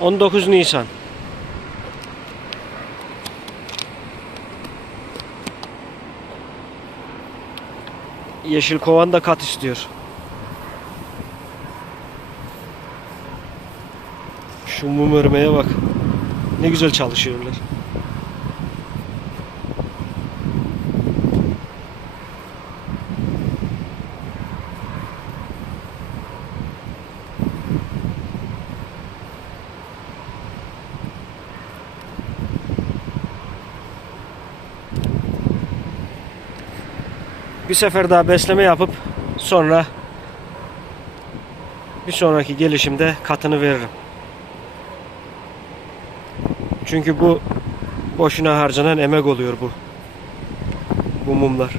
19 Nisan. Yeşil kovan da kat istiyor. Şu mum örmeye bak. Ne güzel çalışıyorlar. Bir sefer daha besleme yapıp sonra bir sonraki gelişimde katını veririm. Çünkü bu boşuna harcanan emek oluyor bu. Bu mumlar.